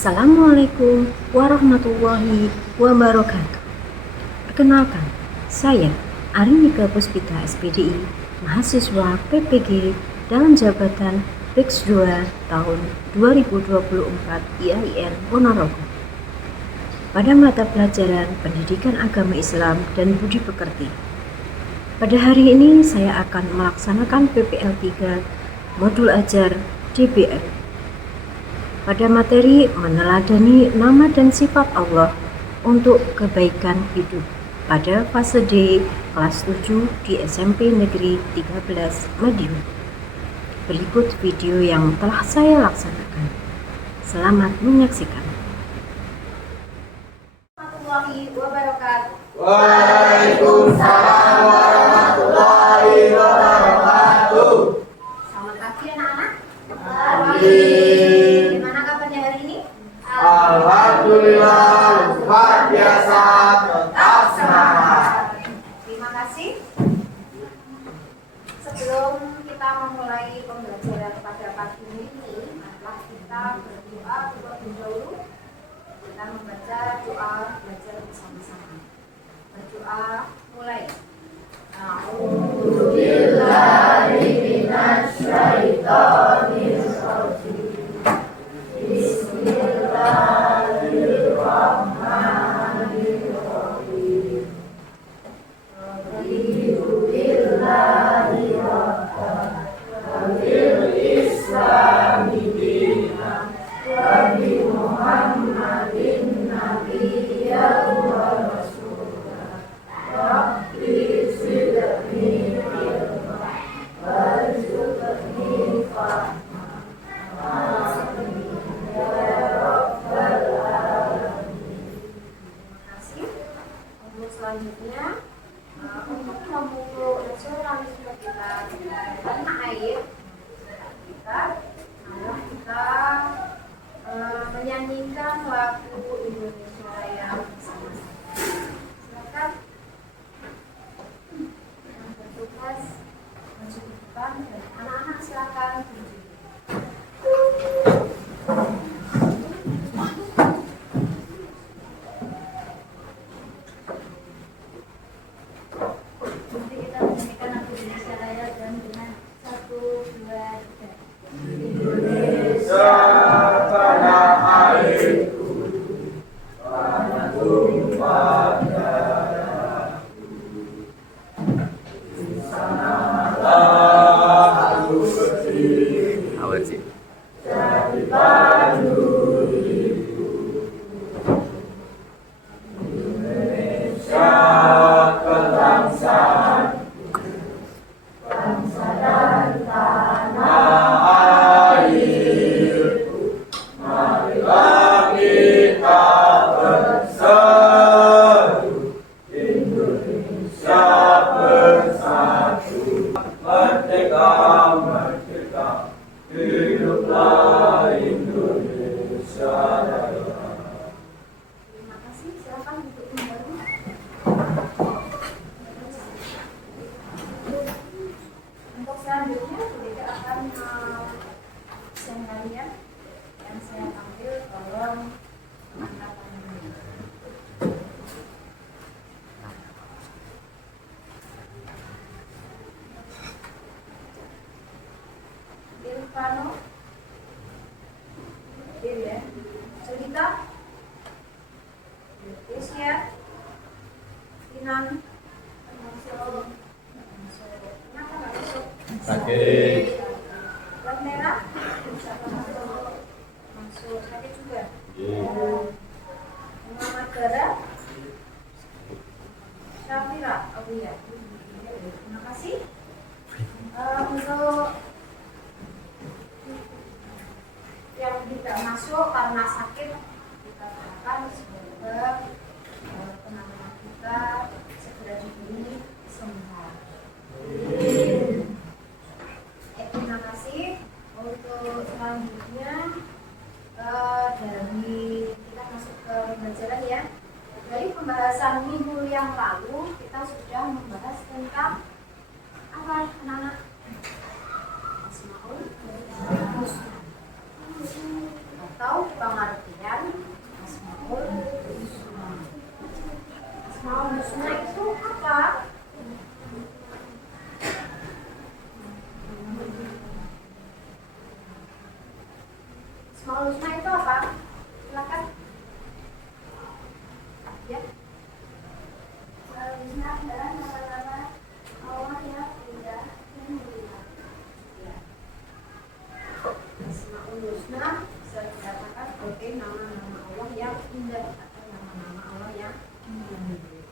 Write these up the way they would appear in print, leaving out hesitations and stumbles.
Assalamualaikum warahmatullahi wabarakatuh. Perkenalkan, saya Arinika Puspita SPDI, mahasiswa PPG dalam jabatan PEX 2 tahun 2024 IAIN Ponorogo. Pada mata pelajaran Pendidikan Agama Islam dan Budi Pekerti. Pada hari ini saya akan melaksanakan PPL 3 modul ajar DBM. Pada materi meneladani nama dan sifat Allah untuk kebaikan hidup pada fase D kelas 7 di SMP Negeri 13 Madiun. Berikut video yang telah saya laksanakan. Selamat menyaksikan. Warahmatullahi wabarakatuh. Waalaikumsalam warahmatullahi wabarakatuh. Selamat pagi anak-anak. Pagi. Gimana kabarnya hari ini? Alhamdulillah, luar biasa, tetap semangat. Terima kasih. Sebelum kita memulai pembelajaran pada pagi ini, marilah kita berdoa terlebih dahulu. Kita membaca doa belajar bersama-sama. Berdoa mulai. A'udzubillahi minasyaitonir rajim. Bismillahirrahmanirrahim. Raditu billahi rabban wa bil islami dinan wa bi Muhammadin nabiyyan wa rasulah. Rabbi zidni ilma warzuqni fahma wa'afini ya rabbal alamin. Terima kasih. Untuk selanjutnya, untuk memupuk nasionalisme kita di tanah air kita, marilah kita menyanyikan lagu Indonesia Raya bersama-sama. Silakan yang bertugas maju ke depan dan anak-anak silakan berdiri. Nanti kita menyanyikan lagu Indonesia Raya dan dengan 1, 2, 3. Indonesia tanah airku, tanah tumpah darahku. Di sanalah aku berdiri, jadi pandu hidupku. Indonesia kebangsaanku, bangsa dan tanah airku. Marilah kita berseru, Indonesia bersatu. Merdeka, merdeka, hiduplah Indonesia Raya. Terima kasih. Silakan duduk kembali. Untuk selanjutnya kita akan absen kalian yang saya panggil, tolong angkat tangannya. Irfano, ya. Sulita, Asia, Sinan, masuk. Kenapa nggak masuk? Sakit. Lentera, siapa masuk? Masuk. Sakit juga. Muhammad Gara, Syafira, Abuya. Terima kasih. Untuk yang tidak masuk karena sakit, kita doakan semoga teman-teman kita segera diberi kesembuhan. Terima kasih. Untuk selanjutnya dari kita masuk ke pembelajaran ya. Dari pembahasan minggu yang lalu kita sudah membahas tentang apa anak-anak? Asmaul Husna atau pengertian Asmaul Husna itu apa? Silakan. Ya. Asmaul Husna adalah nama-nama Allah yang indah dan mulia. Ya. Asmaul Husna bisa dikatakan sebagai nama-nama Allah yang indah atau nama-nama Allah yang mulia.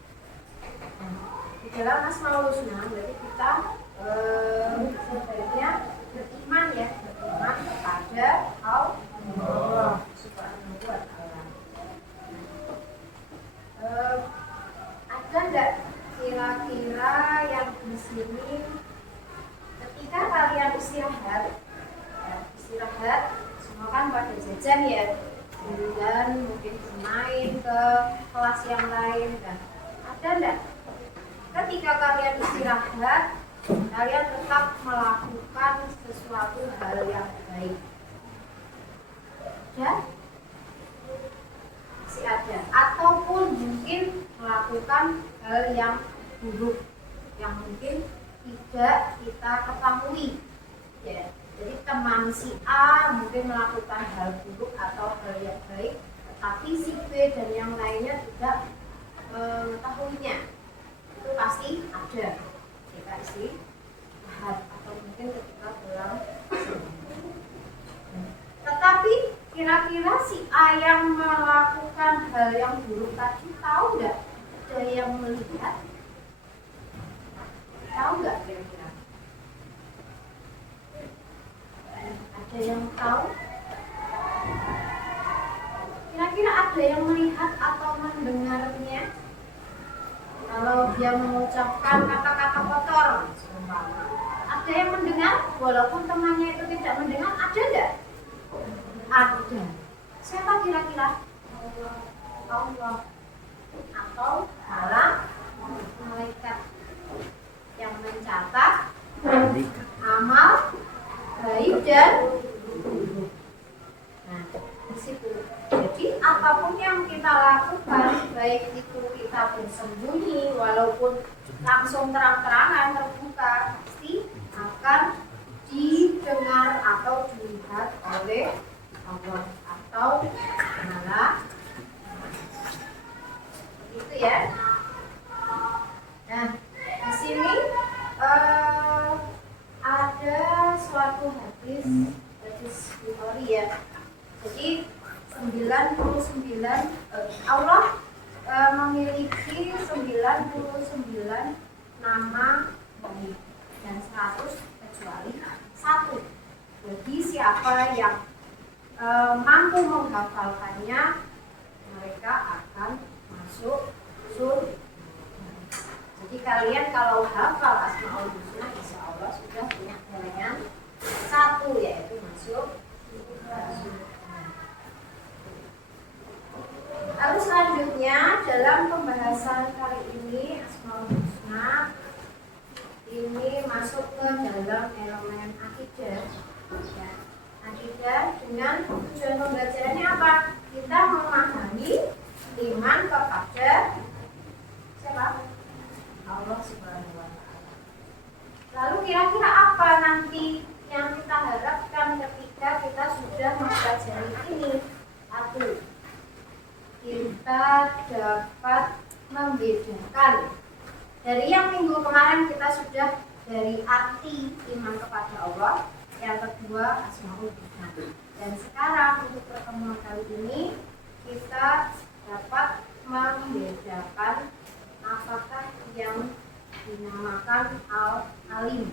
Di dalam Asmaul Husna berarti kita sebaiknya beriman ya, beriman kepada Allah Subhanahu wa Ta'ala. Ada nggak kira-kira yang di sini ketika kalian istirahat, semua kan pada jajan ya, dan mungkin bermain ke kelas yang lain, dan ada nggak ketika kalian istirahat kalian tetap melakukan sesuatu hal yang baik? Ya? Masih ada. Ataupun mungkin melakukan hal yang buruk yang mungkin tidak kita ketahui. Ya. Jadi teman si A mungkin melakukan hal buruk atau hal yang baik, tetapi si B dan yang lainnya tidak mengetahuinya. Itu pasti ada ketika istirahat atau mungkin ketika pulang. Tetapi kira-kira si A yang melakukan hal yang buruk tadi tahu nggak? Ada yang melihat? Tahu nggak kira-kira? Ada yang tahu? Kira-kira ada yang melihat atau mendengarnya? Kalau dia mengucapkan kata-kata kotor, ada yang mendengar walaupun temannya itu tidak mendengar, ada nggak? Ada. Siapa kira-kira? Allah. Atau malah malaikat yang mencatat amal baik dan buruk. Nah, di situ. Jadi apapun yang kita lakukan, baik itu kita bersembunyi walaupun langsung terang-terangan terbuka, pasti akan didengar atau dilihat oleh Allah atau malah itu ya. Nah, di sini ada suatu hadis Bukhari ya. Jadi 99 Allah memiliki 99 nama baik dan 100 kecuali satu. Jadi siapa yang mampu menghafalkannya, mereka akan masuk surga. Jadi kalian kalau hafal Asmaul Husna, insya Allah sudah punya jalan satu, yaitu masuk surga. Lalu selanjutnya dalam pembahasan kali ini Asmaul Husna ini masuk ke dalam elemen akidah. Ya. Akidah dengan tujuan pembelajarannya apa? Kita memahami iman kepada siapa? Allah Subhanahu wa Ta'ala. Lalu kira-kira apa nanti yang kita harapkan ketika kita sudah mempelajari ini? Satu, kita dapat membedakan. Dari yang minggu kemarin kita sudah dari arti iman kepada Allah, yang kedua Asmaul Husna. Dan sekarang untuk pertemuan kali ini kita dapat membedakan apakah yang dinamakan Al-Alim,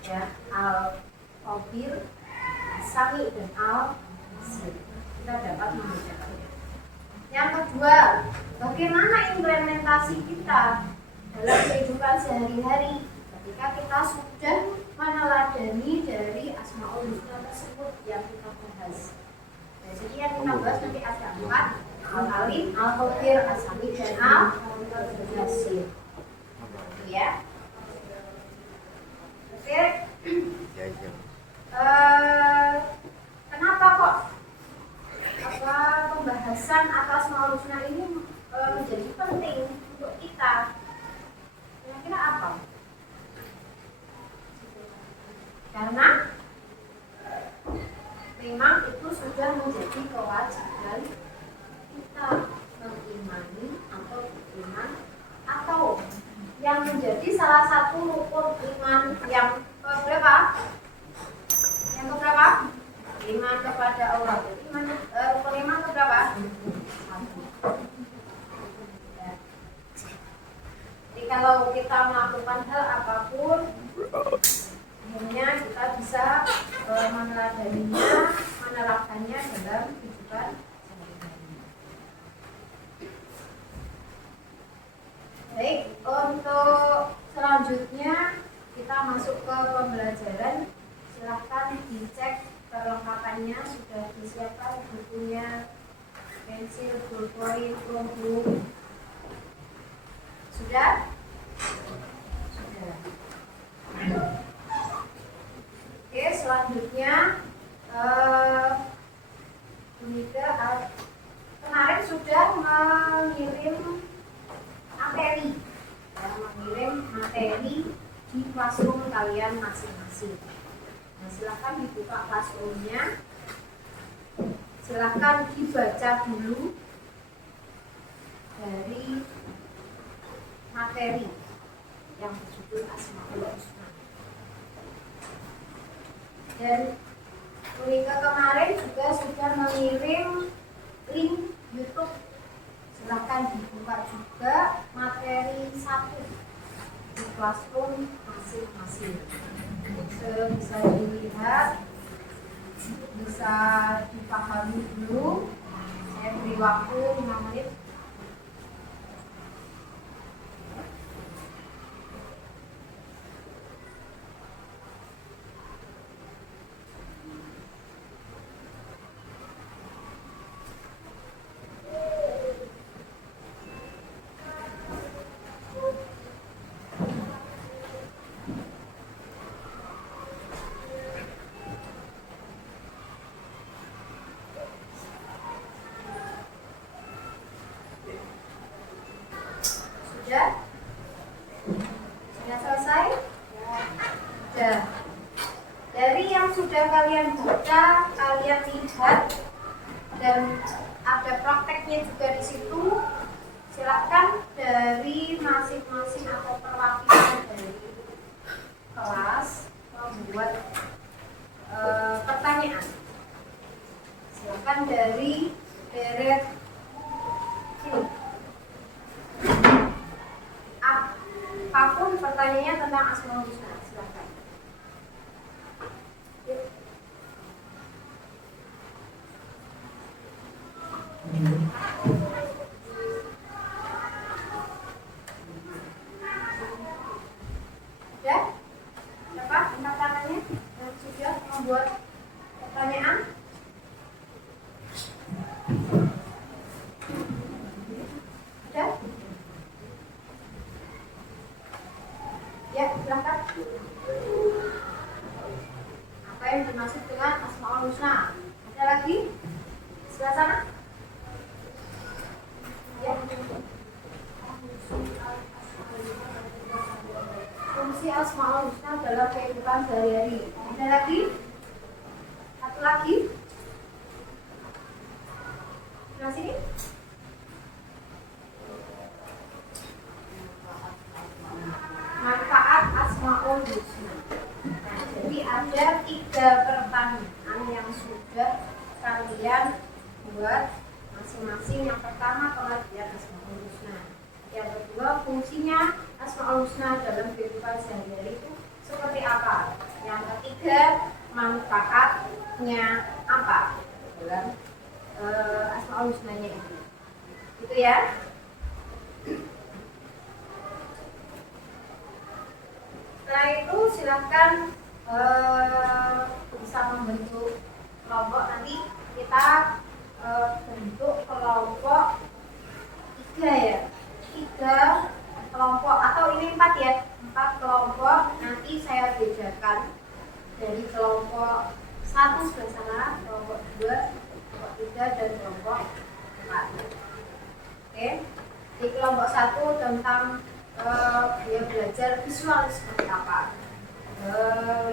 ya, Al-Khabir, As-Sami dan Al-Basir. Kita dapat membedakannya. Yang kedua, bagaimana implementasi kita dalam kehidupan sehari-hari ketika kita sudah meneladani dari Asmaul Husna tersebut yang kita bahas. Nah, jadi yang kita bahas nanti ada 4: Al-Alim, Al-Khabir, As-Sami dan Al-Basir. Ya. Oke. Kenapa kok pembahasan atas Asmaul Husna ini menjadi penting untuk kita? Kira-kira apa? Karena memang itu sudah sudah menjadi kewajiban kita mengimani atau beriman, atau yang menjadi salah satu rukun iman yang keberapa? Yang keberapa? Iman kepada Allah. Rukun iman keberapa? Satu. Ya. Jadi kalau kita melakukan hal apapun, akhirnya kita bisa meneladaninya, menerapkannya dalam kehidupan sehari-hari. Baik, untuk selanjutnya kita masuk ke pembelajaran. Silahkan dicek perlengkapannya, sudah disiapkan bukunya, pensil, pulpen, perunggu. Sudah? Sudah. Oke, selanjutnya kemarin sudah mengirim materi, di classroom kalian masing-masing. Nah, silahkan dibuka classroomnya, silahkan dibaca dulu dari materi yang berjudul Asmaul Husna. Dan Monika kemarin juga sudah mengirim link YouTube. Silahkan dibuka juga materi 1 di classroom masing-masing. Bisa dilihat, bisa dipahami dulu. Saya beri waktu 5 menit. Sudah? Sudah selesai? Sudah. Dari yang sudah kalian baca, kalian lihat, dan ada prakteknya juga di situ. Silakan dari masing-masing atau perwakilan dari kelas membuat pertanyaan. Silakan dari deret sini. Apapun pertanyaannya tentang Asmaul Husna, silakan. Ya? Siapa? Angkat tangannya yang sudah membuat pertanyaan. Sudah? Ya, silakan. Apa yang dimaksud dengan Asmaul Husna? Ada lagi? Sebelah sana? Ya. Fungsi Asmaul Husna dalam kehidupan sehari-hari. Ada lagi? Satu lagi? Sebelah sini? Manfaat Asmaul Husna. Nah, jadi ada 3 pertanyaan yang sudah kalian buat masing-masing. Yang pertama, pengertian Asmaul Husna. Yang kedua, fungsinya Asmaul Husna dalam kehidupan sehari-hari itu seperti apa. Yang ketiga, manfaatnya apa dalam Asmaul Husnanya itu. Itu ya. Setelah itu silakan bisa membentuk kelompok. Nanti kita bentuk kelompok 3 ya, 3 kelompok atau ini 4 ya, 4 kelompok. Nanti saya bedakan dari kelompok 1 sebelah sana, kelompok 2, kelompok 3 dan kelompok 4. Oke, di kelompok 1 tentang dia belajar visual seperti apa.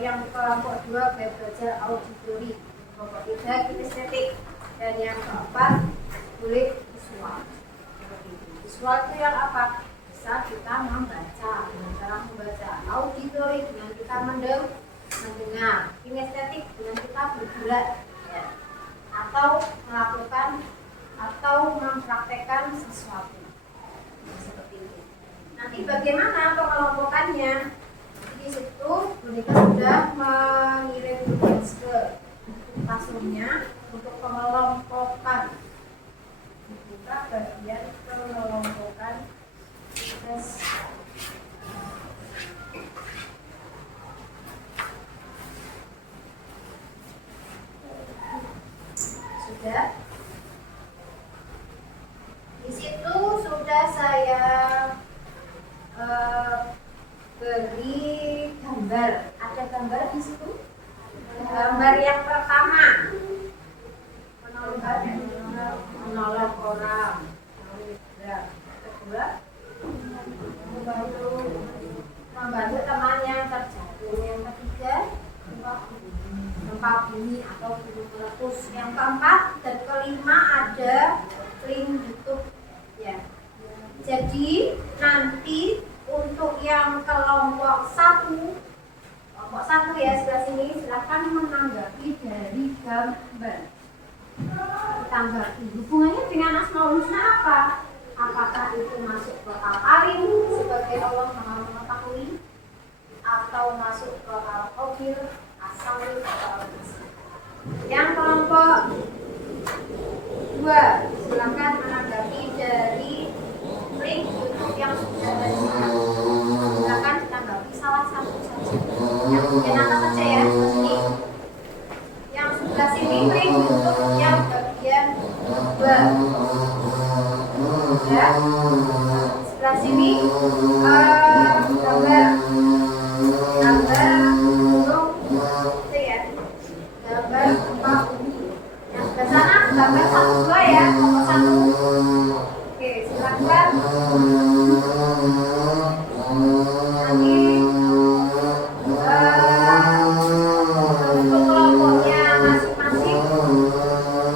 Yang kelompok 2 dia belajar auditori. Kelompok 3 kinestetik. Dan yang keempat kulit visual. Seperti itu. Visual itu yang apa? Bisa kita membaca dengan cara membaca. Auditory dengan kita mendengar. Kinestetik dengan kita bergerak, ya. Atau melakukan atau mempraktekkan sesuatu. Seperti itu. Nanti bagaimana pengelompokannya? Di situ boneka sudah mengirim tugas ke classroomnya untuk pengelompokan. Dibuka bagian pengelompokan tes. Sudah. Di situ sudah saya beri gambar. Ada gambar di situ. Gambar yang pertama menolong orang. Yang kedua membantu teman yang terjatuh. Yang ketiga gempa bumi atau gunung meletus. Yang keempat dan kelima ada link YouTube, ya. Jadi nanti untuk yang kelompok satu ya, sebelah sini silahkan menanggapi dari gambar. Ditanggapi hubungannya dengan Asmaul Husna apa? Apakah itu masuk ke Al-Alim sebagai Allah Maha Mengetahui, atau masuk ke Al-Qadir, As-Sami, atau Al-Nasir? Yang kelompok 2 silahkan menanggapi dari link YouTube yang sudah ada di sana. Silakan ditanggapi salah satu saja. Yang apa saja ya, sebelah sini. Yang sebelah sini link YouTube yang bagian 2. Ya. Sebelah sini gambar gunung itu ya. Gambar gempa bumi. Yang sebelah sana gambar 1, 2 ya, nomor 1. Oke, silakan. Nanti untuk kelompoknya masing-masing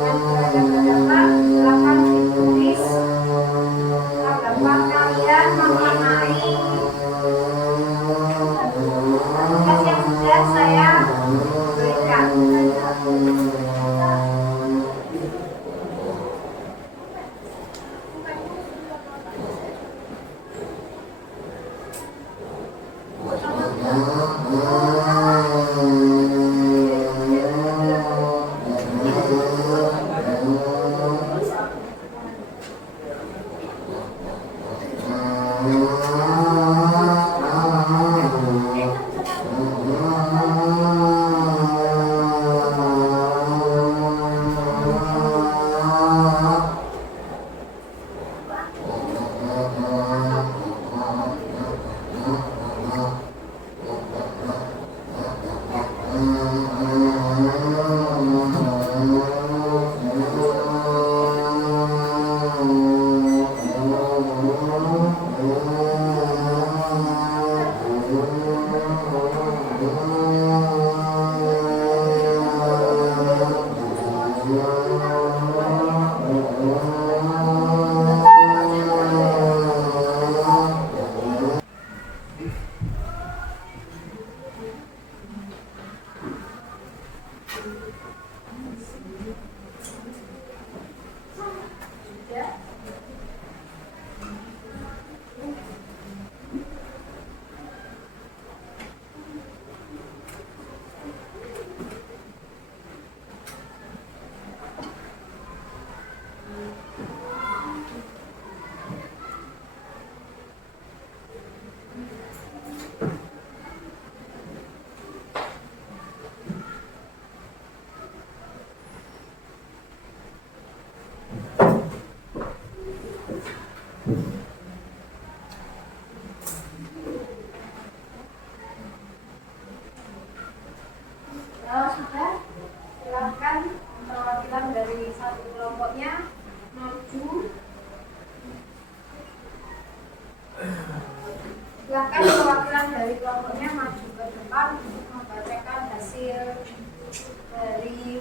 yang berada pada silakan ditulis tanggapan kalian mengenai tugas yang sudah saya berikan. Kalau sudah, silakan perwakilan dari satu kelompoknya maju. Silakan perwakilan dari kelompoknya maju ke depan untuk membacakan hasil dari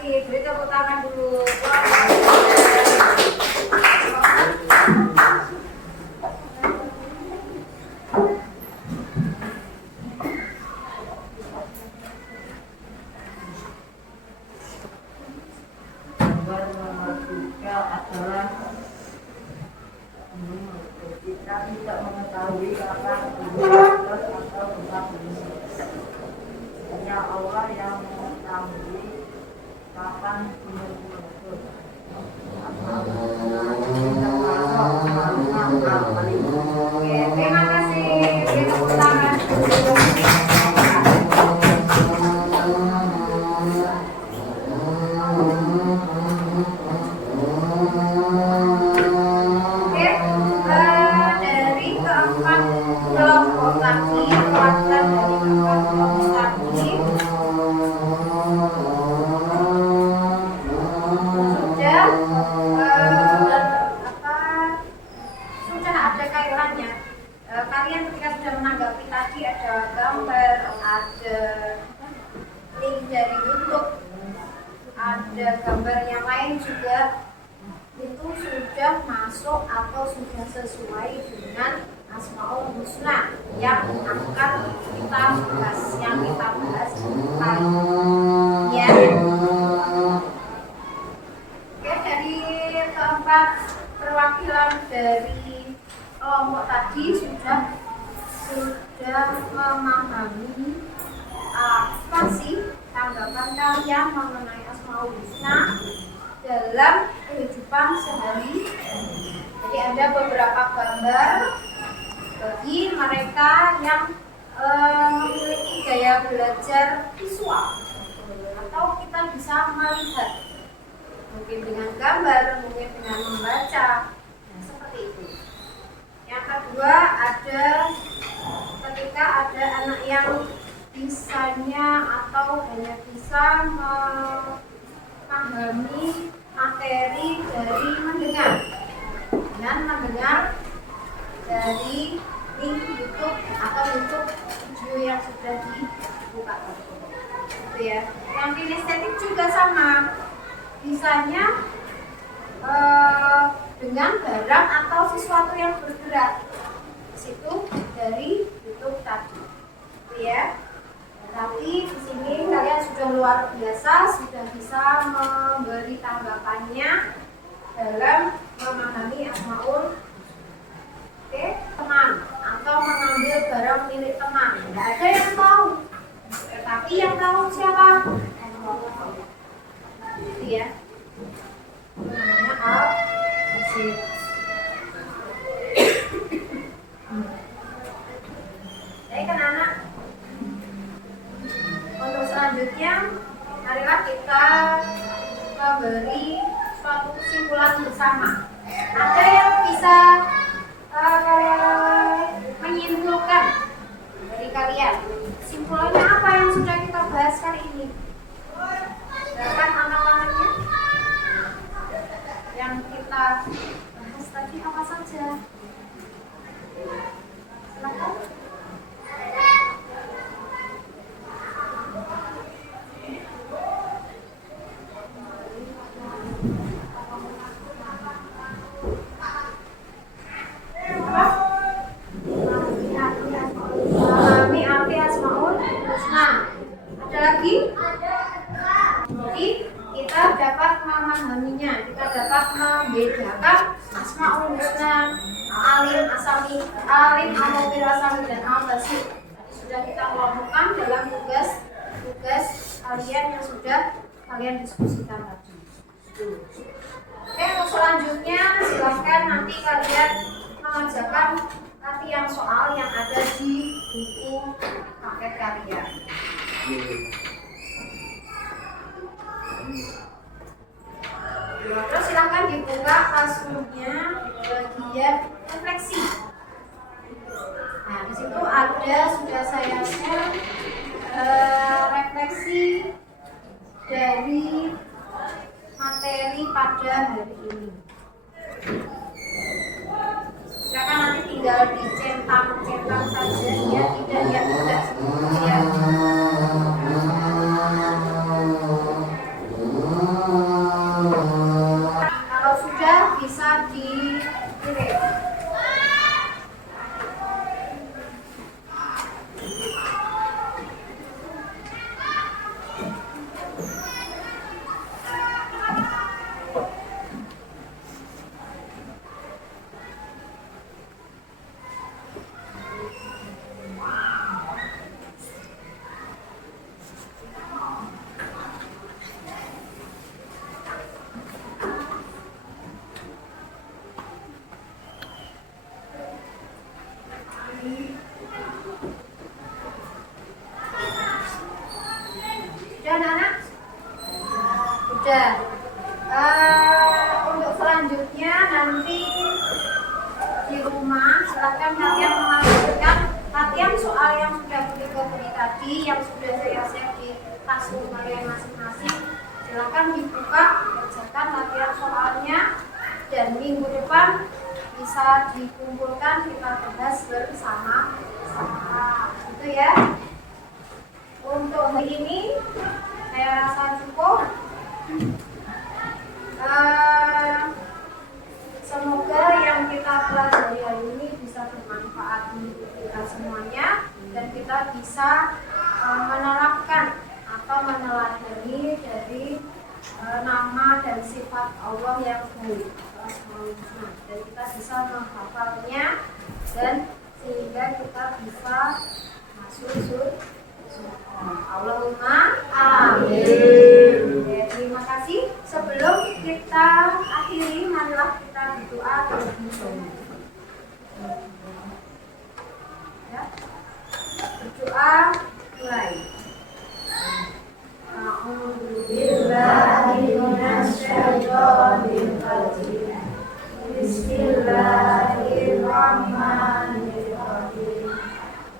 kasih. Beri tepuk tangan dulu. Gambar nomor 3 adalah kita tidak mengetahui kapan meletus atau gempa bumi. Hanya Allah yang mengetahui kapan gunung meletus. Oke, terima kasih. Beri tepuk tangan dulu. Oke, dari keempat kelompok tadi, perwakilan dari keempat kelompok tadi sudah sudah ada kaitannya. Kalian ketika sudah menanggapi tadi ada gambar, ada link dari YouTube, ada gambar yang lain juga, itu sudah masuk atau sudah sesuai dengan Asmaul Husna yang akan kita bahas, kali ya. Oke, dari keempat perwakilan dari kelompok tadi sudah memahami apa sih tanggapan kalian mengenai Asmaul Husna dalam kehidupan sehari. Jadi ada beberapa gambar bagi mereka yang memiliki gaya belajar visual atau kita bisa melihat mungkin dengan gambar, mungkin dengan membaca, seperti itu. Yang kedua ada ketika ada anak yang bisanya atau hanya bisa memahami materi dari mendengar dan mendengar dari link YouTube atau YouTube video yang sudah dibuka gitu ya. Yang kinestetik juga sama, bisanya dengan barang atau sesuatu yang bergerak, situ dari YouTube tadi gitu ya. Tapi di sini kalian sudah luar biasa, sudah bisa memberi tanggapannya dalam memahami Asmaul. Oke, teman atau mengambil barang milik teman, tidak ada yang tahu, tetapi yang tahu siapa? Allah. Gitu ya. Itu namanya al-basir. Baik kan anak? Untuk selanjutnya, marilah kita memberi suatu kesimpulan bersama. Ada yang bisa menyimpulkan dari kalian? Kesimpulannya apa yang sudah kita bahas kali ini? Silakan anak-anaknya. Yang kita bahas tadi apa saja? Silakan. Memahami arti Asmaul Husna. Ada lagi? Jadi kita dapat memahaminya, kita dapat membedakan Asmaul Husna, Alim, Asami, Alim, Al-Mubir, Asami, dan Al-Basir. Tadi sudah kita kelompokkan dalam tugas kalian yang sudah kalian diskusikan tadi. Oke, untuk selanjutnya silahkan nanti kalian mengerjakan latihan soal yang ada di buku paket kalian. Terus silahkan dibuka classroom-nya bagian refleksi. Nah, di situ ada sudah saya share refleksi dari materi pada hari ini. Silakan nanti tinggal dicentang saja ya, tidak seperti ya. Sudah anak-anak? Sudah. Untuk selanjutnya nanti di rumah silakan kalian melanjutkan latihan soal yang sudah beri tadi, yang sudah saya share di kasur kalian masing-masing. Silakan dibuka, kerjakan latihan soalnya, dan minggu depan bisa dikumpulkan kita bahas bersama-sama. Gitu ya. Untuk hari ini saya rasa cukup. Semoga yang kita pelajari hari ini bisa bermanfaat untuk kita semuanya dan kita bisa menerapkan atau meneladani dari nama dan sifat Allah yang baik dan kita bisa menghafalnya dan sehingga kita bisa masuk surga. Allahumma amin. Terima kasih. Sebelum kita akhiri, marilah kita berdoa terlebih dahulu. Ya. Berdoa mulai. A'udzubillahiminasyaitonirrajim. Bismillahirrahmanirrahim.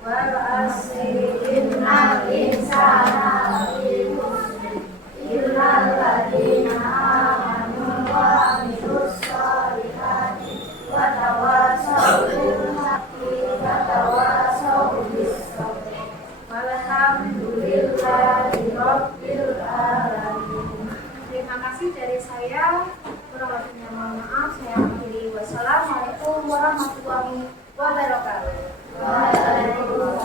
Wal 'asri innal insana lafi khusr illal ladzina amanu wa 'amilus sholihati wa tawassaw bil haqqi wa tawassaw bis sabr. Walhamdulillahi rabbil alamin. Terima kasih dari saya. Kurang lebihnya mohon maaf. Saya akhiri. Wassalamualaikum warahmatullahi wabarakatuh. Waalaikumsalam.